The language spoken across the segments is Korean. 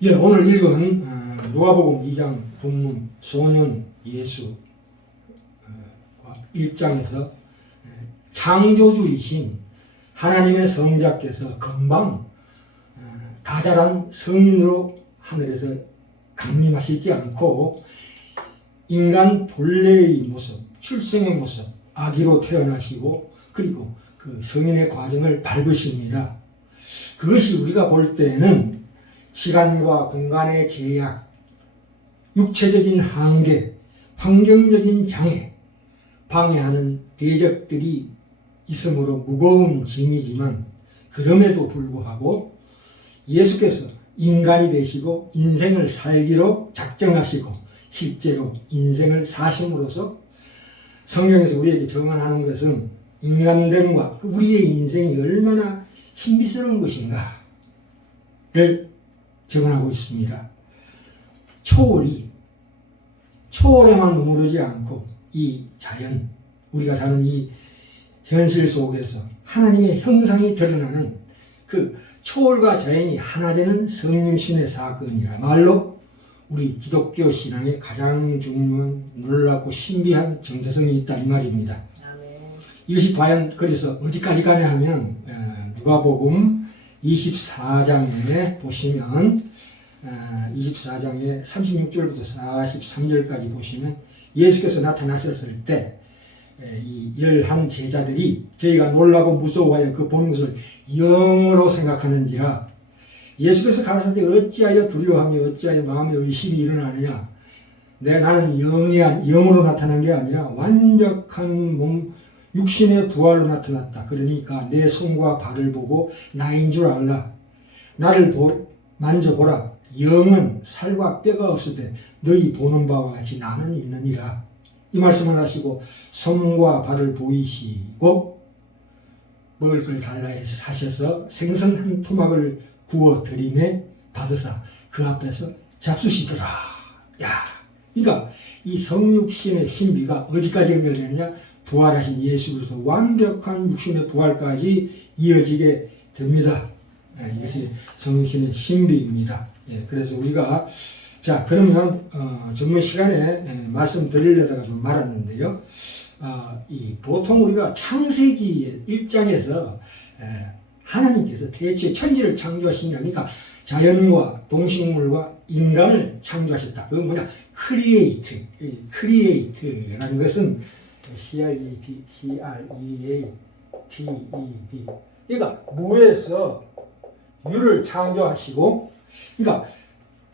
예, 오늘 읽은 누가복음 2장 본문 소년 예수 1장에서 창조주이신 하나님의 성자께서 금방 다 자란 성인으로 하늘에서 강림하시지 않고 인간 본래의 모습, 출생의 모습, 아기로 태어나시고 그리고 그 성인의 과정을 밟으십니다. 그것이 우리가 볼 때는 시간과 공간의 제약, 육체적인 한계, 환경적인 장애, 방해하는 대적들이 있으므로 무거운 짐이지만 그럼에도 불구하고 예수께서 인간이 되시고 인생을 살기로 작정하시고 실제로 인생을 사심으로써 성경에서 우리에게 정언하는 것은 인간됨과 우리의 인생이 얼마나 신비스러운 것인가를 정언하고 있습니다. 초월에만 머무르지 않고 이 자연, 우리가 사는 이 현실 속에서 하나님의 형상이 드러나는 그 초월과 자연이 하나 되는 성림신의 사건이라 말로 우리 기독교 신앙의 가장 중요한 놀랍고 신비한 정체성이 있다 이 말입니다. 아멘. 이것이 과연 그래서 어디까지 가냐 하면 누가복음 24장에 보시면 24장의 36절부터 43절까지 보시면 예수께서 나타나셨을 때 이 11 제자들이 저희가 놀라고 무서워하여 그 본 것을 영으로 생각하는지라 예수께서 가라사대 어찌하여 두려워하며 어찌하여 마음에 의심이 일어나느냐 나는 영으로 나타난 게 아니라 완벽한 몸 육신의 부활로 나타났다. 그러니까 내 손과 발을 보고 나인 줄 알라. 나를 만져보라. 영은 살과 뼈가 없을 때 너희 보는 바와 같이 나는 있느니라. 이 말씀을 하시고 손과 발을 보이시고 먹을 걸 달라 하셔서 생선 한 토막을 구워 드림에 받으사 그 앞에서 잡수시더라. 야, 그러니까 이 성육신의 신비가 어디까지 연결되느냐? 부활하신 예수 그리스도 완벽한 육신의 부활까지 이어지게 됩니다. 이것이 성육신의 신비입니다. 그래서 우리가 자 그러면 전문 시간에 말씀드리려다가 좀 말았는데요. 보통 우리가 창세기 1장에서 하나님께서 대체 천지를 창조하시니까 자연과 동식물과 인간을 창조하셨다. 그건 뭐냐? create라는 것은 created. 그러니까 무에서 유를 창조하시고, 그러니까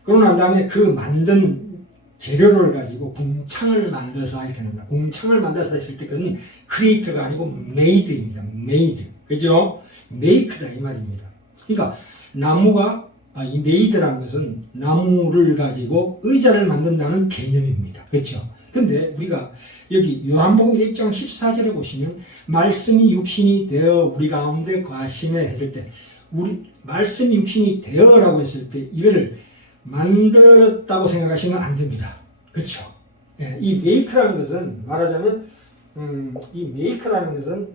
그러고 난 다음에 그 만든 재료를 가지고 궁창을 만들어서 이렇게 합니다. 궁창을 만들어서 했을 때 그건 create가 아니고 made입니다. made. 그죠? make다 이 말입니다. 그러니까 나무가 이 made라는 것은 나무를 가지고 의자를 만든다는 개념입니다. 그렇죠? 근데 우리가 여기 요한복음 1장 14절에 보시면 말씀이 육신이 되어 우리 가운데 거하시네 했을 때 우리 말씀이 육신이 되어라고 했을 때 이거를 만들었다고 생각하시면 안 됩니다. 그렇죠? 이 make라는 것은 말하자면 이 make라는 것은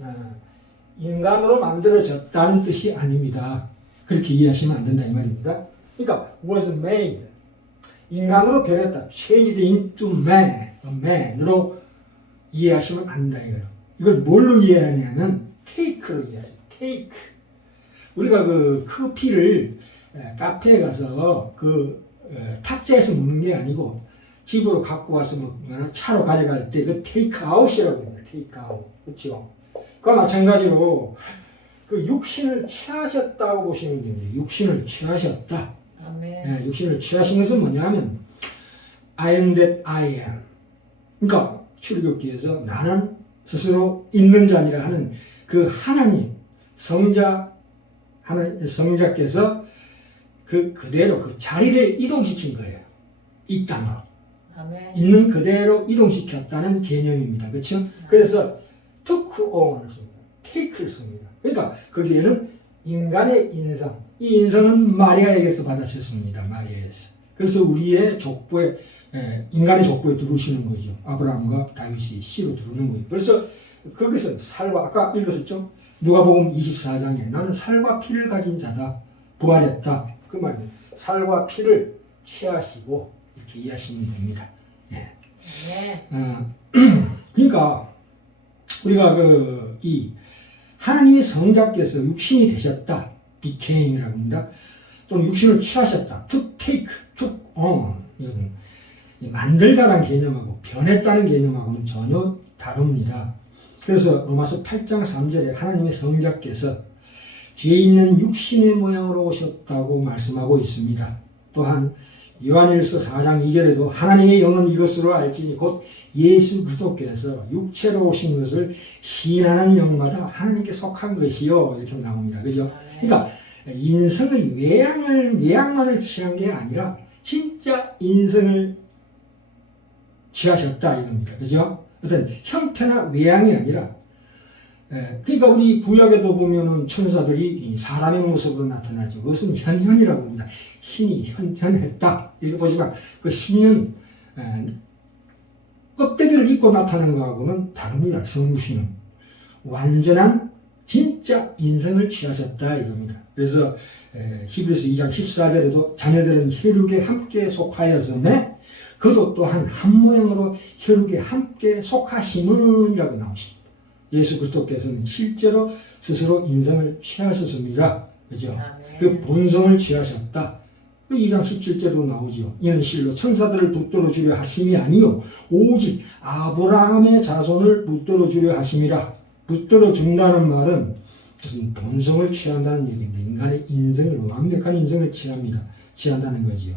인간으로 만들어졌다는 뜻이 아닙니다. 그렇게 이해하시면 안 된다 이 말입니다. 그러니까 was made 인간으로 변했다. changed into man으로 이해하시면 안 된다 이거예요. 이걸 뭘로 이해하냐면 cake로 이해하죠. cake. 우리가 그 커피를 카페에 가서 그 탁자에서 먹는 게 아니고 집으로 갖고 와서 먹거나 차로 가져갈 때 그 테이크아웃이라고 합니다. 테이크아웃. 그렇죠? 그와 마찬가지로 그 육신을 취하셨다고 보시면 됩니다. 육신을 취하셨다. 아멘. 육신을 취하신 것은 뭐냐면 I am that I am. 그러니까 출애굽기에서 나는 스스로 있는 자니라 하는 그 하나님 성자께서 그대로 그 자리를 이동시킨 거예요. 이 땅으로. 아멘. 있는 그대로 이동시켰다는 개념입니다. 그렇죠? 그래서 took on을 씁니다. take를 씁니다. 그러니까 거기에는 인간의 인성, 이 인성은 마리아에게서 받으셨습니다. 마리아에서. 그래서 우리의 족보에 인간의 족보에 들어오시는 거죠. 아브라함과 다윗이 씨로 들어오는 거예요. 그래서 거기서 살과 아까 읽었었죠? 누가복음 24장에 나는 살과 피를 가진 자다. 부활했다. 그 말이에요. 살과 피를 취하시고 이렇게 이해하시면 됩니다. 예. 네. 그러니까 우리가 이 하나님의 성자께서 육신이 되셨다, became이라고 합니다. 또는 육신을 취하셨다, to take, took on. 이것은 만들다라는 개념하고 변했다는 개념하고는 전혀 다릅니다. 그래서 로마서 8장 3절에 하나님의 성자께서 죄 있는 육신의 모양으로 오셨다고 말씀하고 있습니다. 또한 요한일서 4장 2절에도 하나님의 영은 이것으로 알지니 곧 예수 그리스도께서 육체로 오신 것을 시인하는 영마다 하나님께 속한 것이요, 이렇게 나옵니다. 그죠? 그러니까 인성의 외양만을 취한 게 아니라 진짜 인성을 취하셨다 이겁니다. 그죠? 어떤 형태나 외양이 아니라, 그러니까 우리 구약에도 보면은 천사들이 사람의 모습으로 나타나죠. 그것은 현현이라고 합니다. 신이 현현했다. 이거 보지만 그 신은 껍데기를 입고 나타나는 것하고는 다릅니다. 성부신은 완전한 진짜 인성을 취하셨다 이겁니다. 그래서 히브리서 2장 14절에도 자녀들은 혈육에 함께 속하였음에 그도 또한 한 모양으로 혈육에 함께 속하심은이라고 나오십니다. 예수 그리스도께서는 실제로 스스로 인성을 취하셨습니다. 그죠? 그 본성을 취하셨다. 2장 17절로 나오죠. 이는 실로 천사들을 붙들어 주려 하심이 아니요 오직 아브라함의 자손을 붙들어 주려 하심이라. 붙들어 준다는 말은 무슨 본성을 취한다는 얘기인데 인간의 인성을 완벽한 인성을 취한다는 거지요.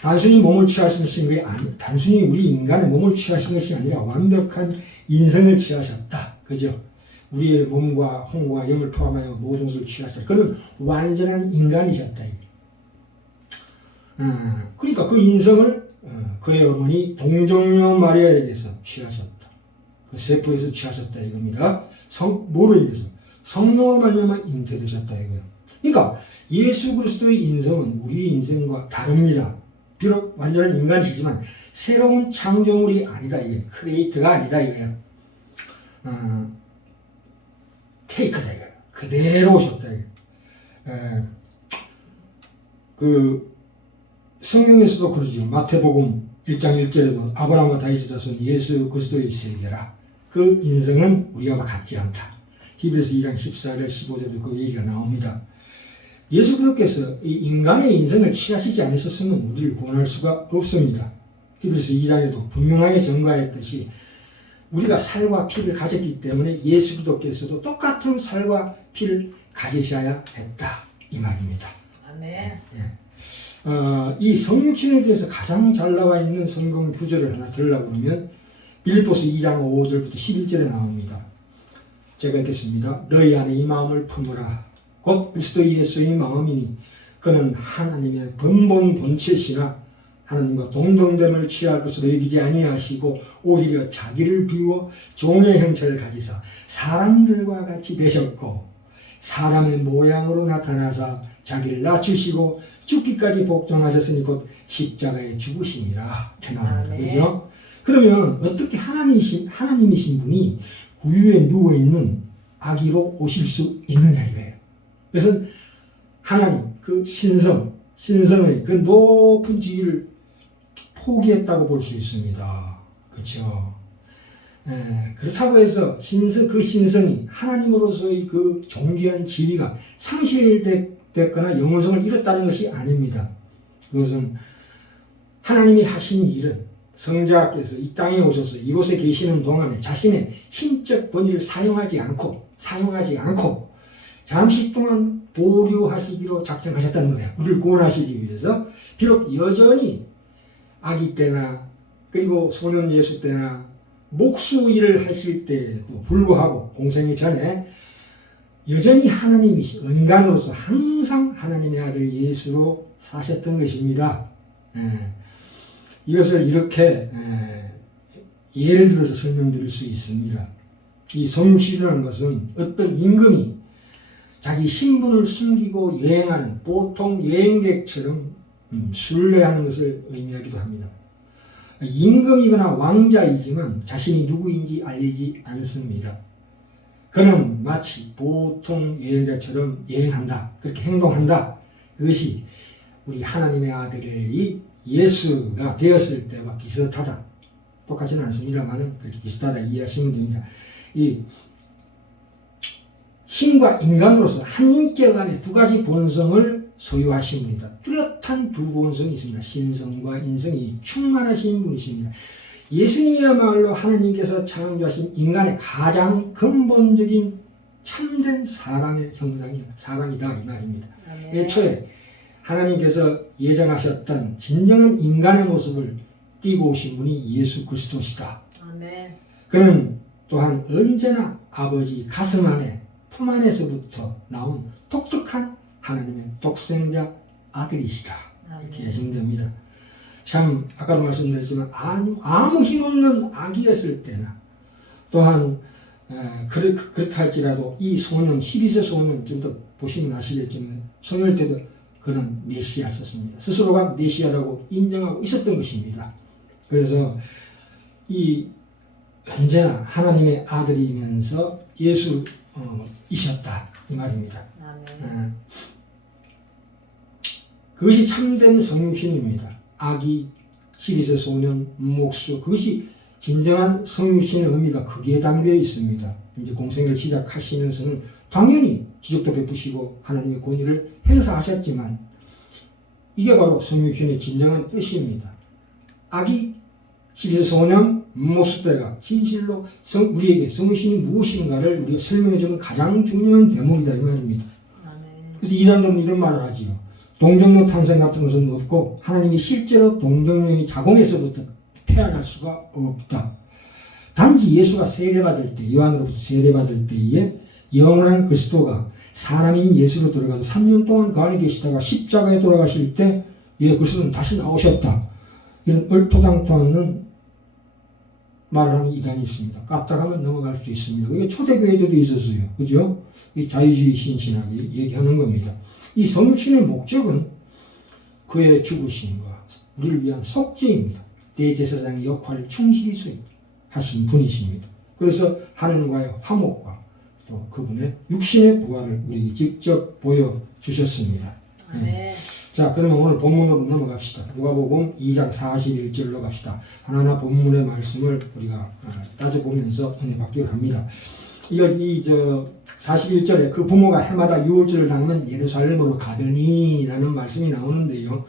단순히 몸을 취하신 것이 단순히 우리 인간의 몸을 취하신 것이 아니라 완벽한 인성을 취하셨다. 그죠? 우리의 몸과 혼과 영을 포함하여 모든 것을 취하셨다. 그는 완전한 인간이셨다. 그러니까 그 인성을 그의 어머니 동정녀 마리아에게서 취하셨다. 그 세포에서 취하셨다 이겁니다. 뭐로 인해서? 성령으로 말미암아 잉태되셨다 이거예요. 그러니까 예수 그리스도의 인성은 우리 인생과 다릅니다. 비록 완전한 인간이시지만 새로운 창조물이 아니다 이게 크리에이터가 아니다 이거예요. 테이크다 이거예요. 그대로 오셨다 이거예요. 그 성경에서도 그러죠. 마태복음 1장 1절에도 아브라함과 다윗의 자손 예수 그리스도의 세계라. 그 인성은 우리와 같지 않다. 히브리서 2장 14절 15절에도 그 얘기가 나옵니다. 예수 그리스도께서 이 인간의 인성을 취하시지 않으셨으면 우리를 구원할 수가 없습니다. 히브리서 2장에도 분명하게 전가했듯이 우리가 살과 피를 가졌기 때문에 예수 그리스도께서도 똑같은 살과 피를 가지셔야 했다 이 말입니다. 아멘. 이 성육신에 대해서 가장 잘 나와 있는 성경 구절을 하나 들으려고 하면 빌립보서 2장 5절부터 11절에 나옵니다. 제가 읽겠습니다. 너희 안에 이 마음을 품으라. 곧 그리스도 예수의 마음이니 그는 하나님의 근본 본체시나 하나님과 동등됨을 취할 것으로 여기지 아니하시고 오히려 자기를 비워 종의 형체를 가지사 사람들과 같이 되셨고 사람의 모양으로 나타나사 자기를 낮추시고 죽기까지 복종하셨으니 곧 십자가에 죽으심이라 이렇게 나옵니다. 그죠? 그러면 어떻게 하나님이신 분이 구유에 누워있는 아기로 오실 수 있느냐 이거예요. 그래서 하나님 그 신성의 그 높은 지위를 포기했다고 볼 수 있습니다. 그렇죠? 그렇다고 해서 그 신성이 하나님으로서의 그 존귀한 지위가 상실됐거나 영원성을 잃었다는 것이 아닙니다. 그것은 하나님이 하신 일은 성자께서 이 땅에 오셔서 이곳에 계시는 동안에 자신의 신적 권위를 사용하지 않고 잠시 동안 보류하시기로 작정하셨다는 거예요. 우리를 구원하시기 위해서. 비록 여전히 아기 때나 그리고 소년 예수 때나 목수 일을 하실 때도 불구하고 공생의 전에 여전히 하나님이신 인간으로서 항상 하나님의 아들 예수로 사셨던 것입니다. 이것을 이렇게 예를 들어서 설명드릴 수 있습니다. 이 성육신이라는 것은 어떤 임금이 자기 신분을 숨기고 여행하는 보통 여행객처럼 순례하는 것을 의미하기도 합니다. 임금이거나 왕자이지만 자신이 누구인지 알리지 않습니다. 그는 마치 보통 여행자처럼 여행한다. 그렇게 행동한다. 그것이 우리 하나님의 아들이 예수가 되었을 때와 비슷하다. 똑같지는 않습니다만 그렇게 비슷하다 이해하시면 됩니다. 이 신과 인간으로서 한 인격 안에 두 가지 본성을 소유하신 분이다. 뚜렷한 두 본성이 있습니다. 신성과 인성이 충만하신 분이십니다. 예수님이야말로 하나님께서 창조하신 인간의 가장 근본적인 참된 사람의 사람이다 이 말입니다. 아멘. 애초에 하나님께서 예정하셨던 진정한 인간의 모습을 띠고 오신 분이 예수 그리스도시다. 아멘. 그는 또한 언제나 아버지 가슴 안에 품 안에서부터 나온 독특한 하나님의 독생자 아들이시다. 이렇게 하시면 됩니다. 참 아까도 말씀드렸지만 아무 힘없는 아기였을 때나 또한 그렇다 할지라도 이 소년 12세 소년 좀 더 보시면 아시겠지만 소년 때도 그는 메시아였습니다. 스스로가 메시아라고 인정하고 있었던 것입니다. 그래서 이 언제나 하나님의 아들이면서 예수 이셨다 이 말입니다. 아멘. 그것이 참된 성육신입니다. 아기, 12세 소년, 목수 그것이 진정한 성육신의 의미가 거기에 담겨 있습니다. 이제 공생을 시작하시면서는 당연히 지적도 베푸시고 하나님의 권위를 행사하셨지만 이게 바로 성육신의 진정한 뜻입니다. 아기, 12세 소년, 목수 때가 진실로 우리에게 성육신이 무엇인가를 우리가 설명해주는 가장 중요한 대목이다 이 말입니다. 아멘. 그래서 이단들은 이런 말을 하지요. 동정녀 탄생 같은 것은 없고 하나님이 실제로 동정녀의 자궁에서부터 태어날 수가 없다. 단지 예수가 세례받을 때 요한으로부터 세례받을 때에 영원한 그리스도가 사람인 예수로 들어가서 3년 동안 그 안에 계시다가 십자가에 돌아가실 때 그리스도는 다시 나오셨다. 이런 얼토당토하는 말을 하는 이단이 있습니다. 까딱하면 넘어갈 수 있습니다. 이게 초대교회에도 있었어요. 그죠? 이 자유주의 신신하게 얘기하는 겁니다. 이 성육신의 목적은 그의 죽으심과 우리를 위한 속죄입니다. 대제사장의 역할을 충실히 수행하신 분이십니다. 그래서 하나님과의 화목과 또 그분의 육신의 부활을 우리에게 직접 보여주셨습니다. 아멘. 자, 그러면 오늘 본문으로 넘어갑시다. 누가복음 2장 41절로 갑시다. 하나하나 본문의 말씀을 우리가 따져보면서 은혜 받기를 합니다. 41절에 그 부모가 해마다 유월절을 당는 예루살렘으로 가더니라는 말씀이 나오는데요.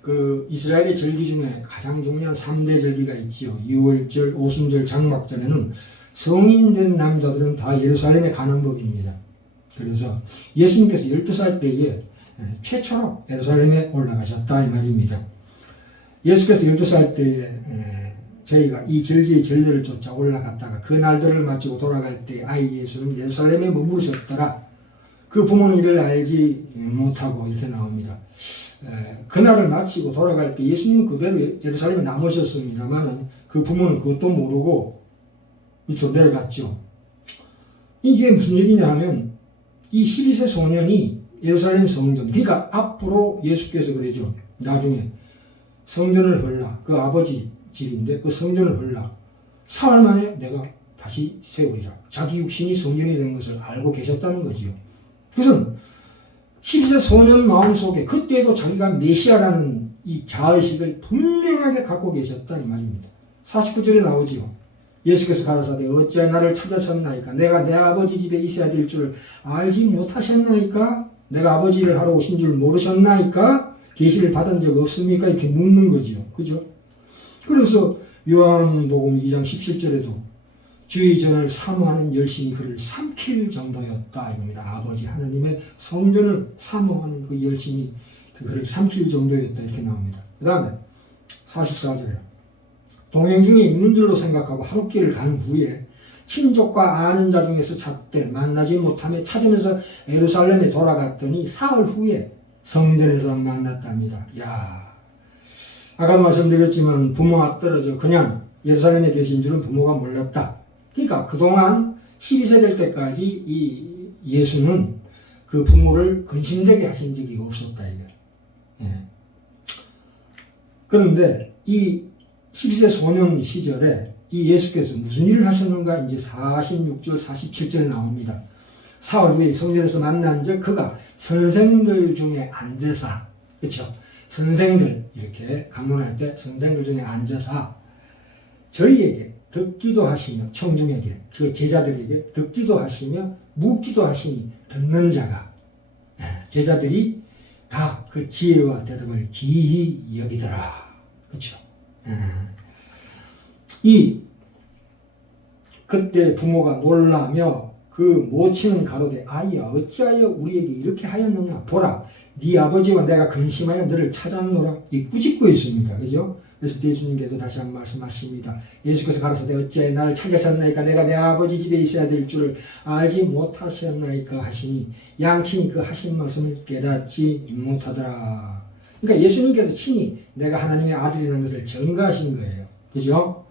그 이스라엘의 절기 중에 가장 중요한 3대 절기가 있지요. 유월절, 오순절, 장막절에는 성인된 남자들은 다 예루살렘에 가는 법입니다. 그래서 예수님께서 12살 때에 최초로 예루살렘에 올라가셨다 이 말입니다. 예수께서 12살 때에 저희가 이 절기의 전례를 쫓아 올라갔다가 그 날들을 마치고 돌아갈 때 아이 예수는 예루살렘에 머무르셨더라. 그 부모는 이를 알지 못하고 이렇게 나옵니다. 그날을 마치고 돌아갈 때 예수님은 그대로 예루살렘에 남으셨습니다만 그 부모는 그것도 모르고 밑으로 내려갔죠. 이게 무슨 얘기냐 하면 이 12세 소년이 예루살렘 성전, 그러니까 앞으로 예수께서 그러죠. 나중에 성전을 헐라. 그 아버지 집인데 그 성전을 헐라. 사흘 만에 내가 다시 세우리라. 자기 육신이 성전이 된 것을 알고 계셨다는 거지요. 그래서 12세 소년 마음속에 그때도 자기가 메시아라는 이 자의식을 분명하게 갖고 계셨다 이 말입니다. 49절에 나오지요. 예수께서 가라사대 어찌하여 나를 찾으셨나이까? 내가 내 아버지 집에 있어야 될 줄 알지 못하셨나이까? 내가 아버지 일을 하러 오신 줄 모르셨나이까? 계시를 받은 적 없습니까? 이렇게 묻는 거지요. 그죠? 그래서 요한복음 2장 17절에도 주의 전을 사모하는 열심이 그를 삼킬 정도였다 이겁니다. 아버지 하나님의 성전을 사모하는 그 열심이 그를 삼킬 정도였다 이렇게 나옵니다. 그 다음에 44절에 동행 중에 있는 줄로 생각하고 하룻길을 간 후에 친족과 아는 자 중에서 찾되 만나지 못하며 찾으면서 예루살렘에 돌아갔더니 사흘 후에 성전에서 만났답니다. 야, 아까도 말씀드렸지만 부모와 떨어져 그냥 예루살렘에 계신 줄은 부모가 몰랐다. 그러니까 그동안 12세 될 때까지 이 예수는 그 부모를 근심되게 하신 적이 없었다 이거예요. 예. 그런데 이 12세 소년 시절에 이 예수께서 무슨 일을 하셨는가? 이제 46절, 47절에 나옵니다. 사흘 후에 성전에서 만난 적 그가 선생들 중에 앉으사, 그렇죠? 선생들 이렇게 강론할 때 선생들 중에 앉으사 저희에게 듣기도 하시며 청중에게 그 제자들에게 듣기도 하시며 묻기도 하시니 듣는 자가 제자들이 다 그 지혜와 대답을 기이 여기더라. 그렇죠? 이 그때 부모가 놀라며 그 모친은 가로되 아이야 어찌하여 우리에게 이렇게 하였느냐 보라 네 아버지와 내가 근심하여 너를 찾았노라. 이 꾸짖고 있습니다. 그죠? 그래서 예수님께서 다시 한번 말씀하십니다. 예수께서 가로되 어찌하여 나를 찾으셨나이까 내가 내 아버지 집에 있어야 될 줄을 알지 못하셨나이까 하시니 양친이 그 하신 말씀을 깨닫지 못하더라. 그러니까 예수님께서 친히 내가 하나님의 아들이라는 것을 증거하신 거예요. 그죠?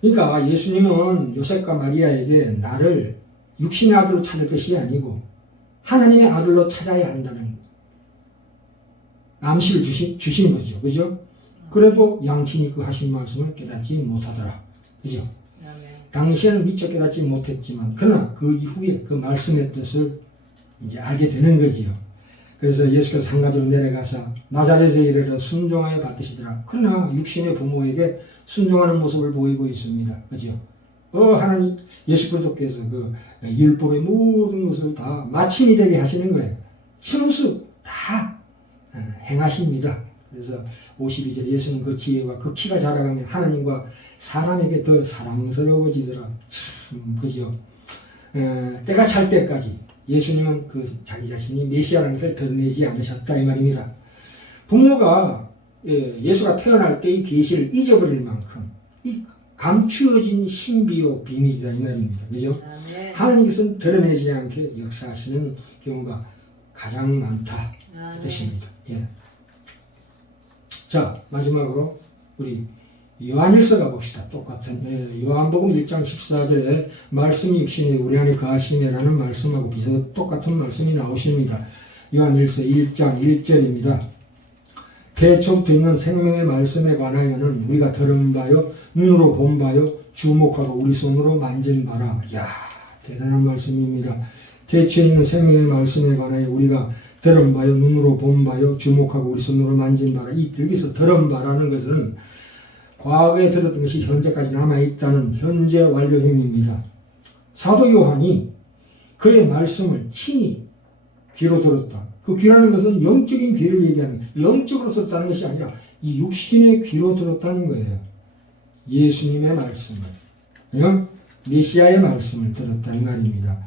그러니까 예수님은 요셉과 마리아에게 나를 육신의 아들로 찾을 것이 아니고 하나님의 아들로 찾아야 한다는 암시를 주신 거죠. 그죠? 그래도 양친이 그 하신 말씀을 깨닫지 못하더라. 그죠? 당시에는 미처 깨닫지 못했지만 그러나 그 이후에 그 말씀의 뜻을 이제 알게 되는 거지요. 그래서 예수께서 한 가지로 내려가서 나자렛에 이르러 순종하여 받으시더라. 그러나 육신의 부모에게 순종하는 모습을 보이고 있습니다. 그죠? 하나님 예수 그리스도께서 그 율법의 모든 것을 다 마침이 되게 하시는 거예요. 순수 다 행하십니다. 그래서 52절 예수는 그 지혜와 그 키가 자라가며 하나님과 사람에게 더 사랑스러워지더라. 참 그죠? 때가 찰 때까지 예수님은 그 자기 자신이 메시아라는 것을 드러내지 않으셨다 이 말입니다. 부모가 예수가 태어날 때의 계시를 잊어버릴 만큼 이 감추어진 신비요 비밀이다 이 말입니다. 그죠? 하나님께서는 드러내지 않게 역사하시는 경우가 가장 많다 이 뜻입니다. 예. 자 마지막으로 우리 요한일서 가봅시다. 똑같은 요한복음 1장 14절에 말씀이 육신이 우리 안에 거하시매라는 말씀하고 똑같은 말씀이 나오십니다. 요한일서 1장 1절입니다. 태초부터 있는 생명의 말씀에 관하여는 우리가 들은 바요 눈으로 본 바요 주목하고 우리 손으로 만진 바라. 이야 대단한 말씀입니다. 태초에 있는 생명의 말씀에 관하여 우리가 들은 바요 눈으로 본 바요 주목하고 우리 손으로 만진 바라. 이 여기서 들은 바라는 것은 과거에 들었던 것이 현재까지 남아있다는 현재 완료형입니다. 사도 요한이 그의 말씀을 친히 귀로 들었다. 그 귀라는 것은 영적인 귀를 얘기하는 거예요. 영적으로 들었다는 것이 아니라 이 육신의 귀로 들었다는 거예요. 예수님의 말씀을, 메시아의 말씀을 들었다 이 말입니다.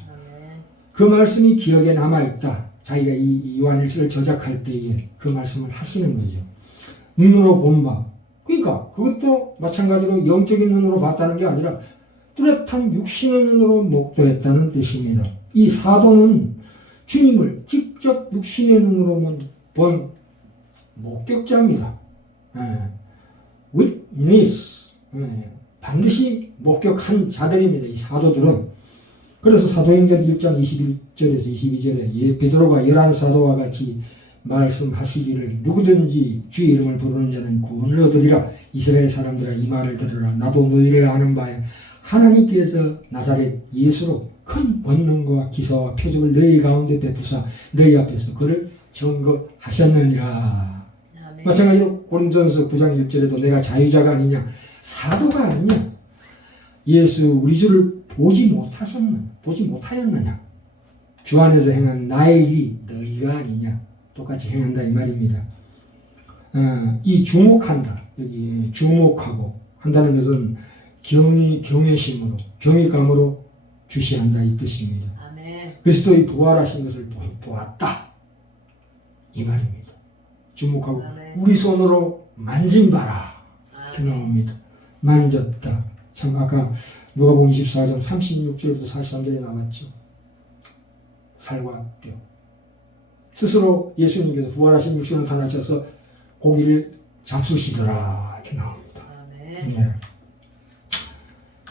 그 말씀이 기억에 남아있다. 자기가 이 요한일서를 저작할 때에 그 말씀을 하시는 거죠. 눈으로 본 바. 그러니까 그것도 마찬가지로 영적인 눈으로 봤다는 게 아니라 뚜렷한 육신의 눈으로 목도했다는 뜻입니다. 이 사도는 주님을 직접 육신의 눈으로 본 목격자입니다. witness, 반드시 목격한 자들입니다. 이 사도들은. 그래서 사도행전 1장 21절에서 22절에 베드로가 11사도와 같이 말씀하시기를 누구든지 주의 이름을 부르는 자는 구원을 얻으리라. 이스라엘 사람들아 이 말을 들으라. 나도 너희를 아는 바에 하나님께서 나사렛 예수로 큰 권능과 기사와 표적을 너희 가운데 베푸사 너희 앞에서 그를 증거하셨느니라. 마찬가지로 고린도전서 9장 1절에도 내가 자유자가 아니냐 사도가 아니냐 예수 우리 주를 보지 못하였느냐 주 안에서 행한 나의 일이 너희가 아니냐 똑같이 행한다 이 말입니다. 이 주목한다 여기 주목하고 한다는 것은 경외심으로 경외감으로 주시한다 이 뜻입니다. 그리스도의 부활하신 것을 보았다 이 말입니다. 주목하고 우리 손으로 만진 바라 이렇게 나옵니다. 만졌다. 참 아까 누가복음 24장 36절부터 43절에 나왔죠. 살과 뼈. 스스로 예수님께서 부활하신 육신을 나타나셔서 고기를 잡수시더라 이렇게 나옵니다. 네.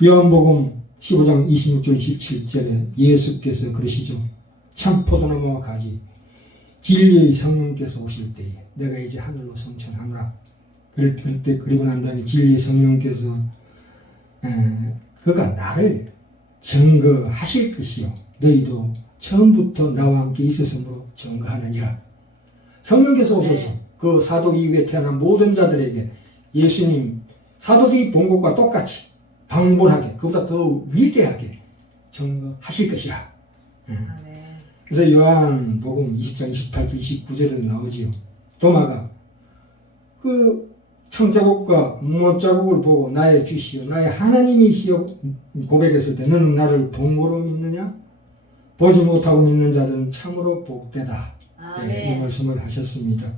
요한복음 15장 26절 27절에 예수께서 그러시죠. 참 포도나무와 가지 진리의 성령께서 오실 때에 내가 이제 하늘로 성천하노라. 그리고 난 다음에 진리의 성령께서 그가 나를 증거하실 것이요 너희도 처음부터 나와 함께 있었으므로 증거하느니라. 성령께서 오셔서 그 사도 이후에 태어난 모든 자들에게 예수님 사도들이 본 것과 똑같이 방불하게 그보다 더 위대하게 증거하실 것이라. 아멘. 그래서 요한복음 20장 28절 29절에도 나오지요. 도마가 그 청자국과 못자국을 보고 나의 주시오 나의 하나님이시오 고백했을 때 너는 나를 본 거로 믿느냐? 보지 못하고 믿는 자들은 참으로 복되다. 이 말씀을 하셨습니다.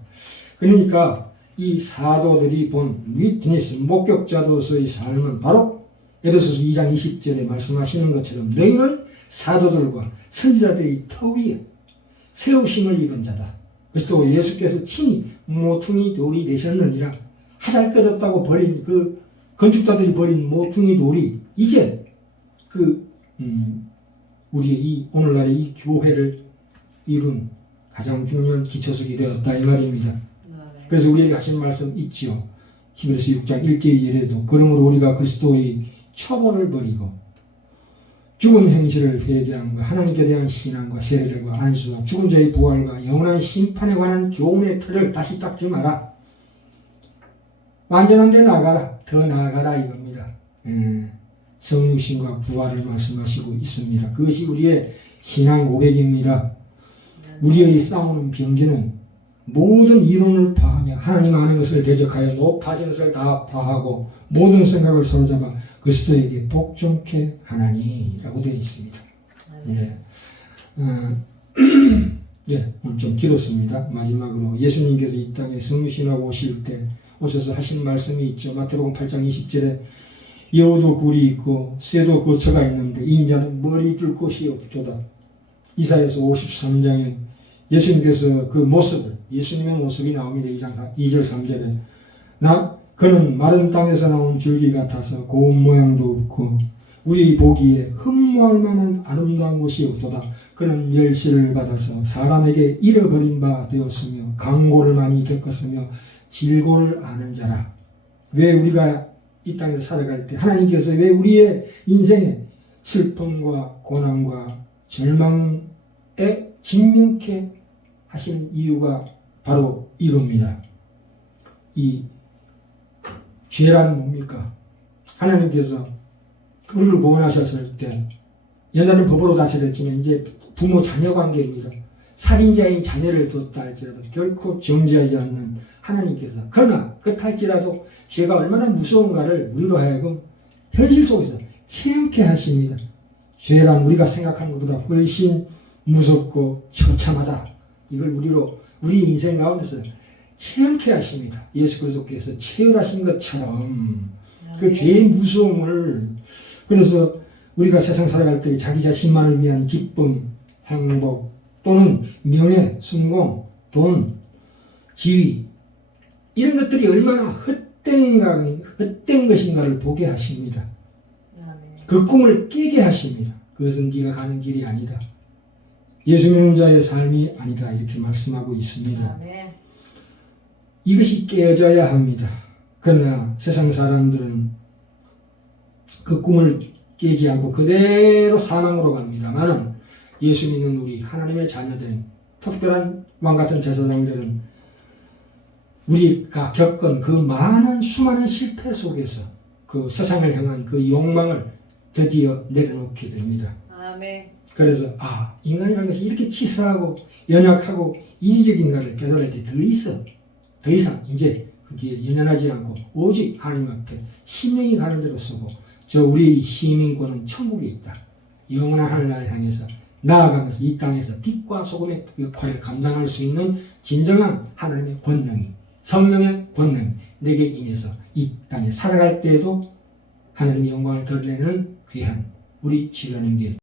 그러니까 이 사도들이 본 위트니스 목격자로서의 삶은 바로 에베소서 2장 20절에 말씀하시는 것처럼 너희는 사도들과 선지자들의 터 위에 세우심을 입은 자다. 그리스도 예수께서 친히 모퉁이 돌이 되셨느니라. 하잘것없다고 버린 그 건축자들이 버린 모퉁이 돌이 이제 우리의 이 오늘날의 이 교회를 이룬 가장 중요한 기초석이 되었다 이 말입니다. 그래서 우리에게 하신 말씀 있지요. 히브리서 6장 1절 2절에도 그러므로 우리가 그리스도의 처벌을 버리고 죽은 행실을 회개함과 하나님께 대한 신앙과 세례들과 안수와 죽은 자의 부활과 영원한 심판에 관한 교훈의 틀을 다시 닦지 마라. 완전한 데 나아가라. 더 나아가라 이겁니다. 성육신과 부활을 말씀하시고 있습니다. 그것이 우리의 신앙 고백입니다. 우리의 싸우는 병기는 모든 이론을 파하며 하나님 아는 것을 대적하여 높아진 것을 다 파하고 모든 생각을 사로잡아 그리스도에게 복종케 하나니라고 되어 있습니다. 네. 네, 오늘 좀 길었습니다. 마지막으로 예수님께서 이 땅에 성육신하고 오실 때 오셔서 하신 말씀이 있죠. 마태복음 8장 20절에 여우도 굴이 있고 새도 거처가 있는데 인자는 머리 둘 곳이 없도다. 이사야서 53장에 예수님께서 그 모습을 예수님의 모습이 나옵니다. 2절 3절에 그는 마른 땅에서 나온 줄기 같아서 고운 모양도 없고 우리 보기에 흠모할 만한 아름다운 곳이 없도다. 그는 열시를 받아서 사람에게 잃어버린 바 되었으며 강고를 많이 겪었으며 질고를 아는 자라. 왜 우리가 이 땅에서 살아갈 때 하나님께서 왜 우리의 인생에 슬픔과 고난과 절망에 직면케 하시는 이유가 바로 이겁니다. 이 죄란 뭡니까? 하나님께서 우리를 구원하셨을 때 옛날에는 법으로 다스렸지만 이제 부모 자녀 관계입니다. 살인자인 자녀를 뒀다 할지라도 결코 정죄하지 않는 하나님께서 그러나 그렇할지라도 죄가 얼마나 무서운가를 우리로 하여금 현실 속에서 체험케 하십니다. 죄란 우리가 생각하는 것보다 훨씬 무섭고 처참하다. 이걸 우리 인생 가운데서 체험케 하십니다. 예수 그리스도께서 체험하신 것처럼 그 죄의 무서움을 그래서 우리가 세상 살아갈 때 자기 자신만을 위한 기쁨, 행복 또는 명예, 성공, 돈, 지위 이런 것들이 얼마나 헛된 것인가를 보게 하십니다. 그 꿈을 깨게 하십니다. 그것은 네가 가는 길이 아니다. 예수 믿는 자의 삶이 아니다. 이렇게 말씀하고 있습니다. 이것이 깨어져야 합니다. 그러나 세상 사람들은 그 꿈을 깨지 않고 그대로 사망으로 갑니다만은 예수 믿는 우리 하나님의 자녀된 특별한 왕같은 제사장들은 우리가 겪은 그 많은 수많은 실패 속에서 그 세상을 향한 그 욕망을 드디어 내려놓게 됩니다. 그래서 인간이라는 것이 이렇게 치사하고 연약하고 이기적인가를 깨달을 때 더 이상 이제 거기에 연연하지 않고 오직 하나님 앞에 심령이 가는 대로 서고 우리의 시민권은 천국에 있다. 영원한 하늘나라를 향해서 나아가면서 이 땅에서 빛과 소금의 역할을 감당할 수 있는 진정한 하나님의 권능이 성령의 권능이 내게 임해서 이 땅에 살아갈 때에도 하나님의 영광을 드러내는 귀한 우리 지라는 게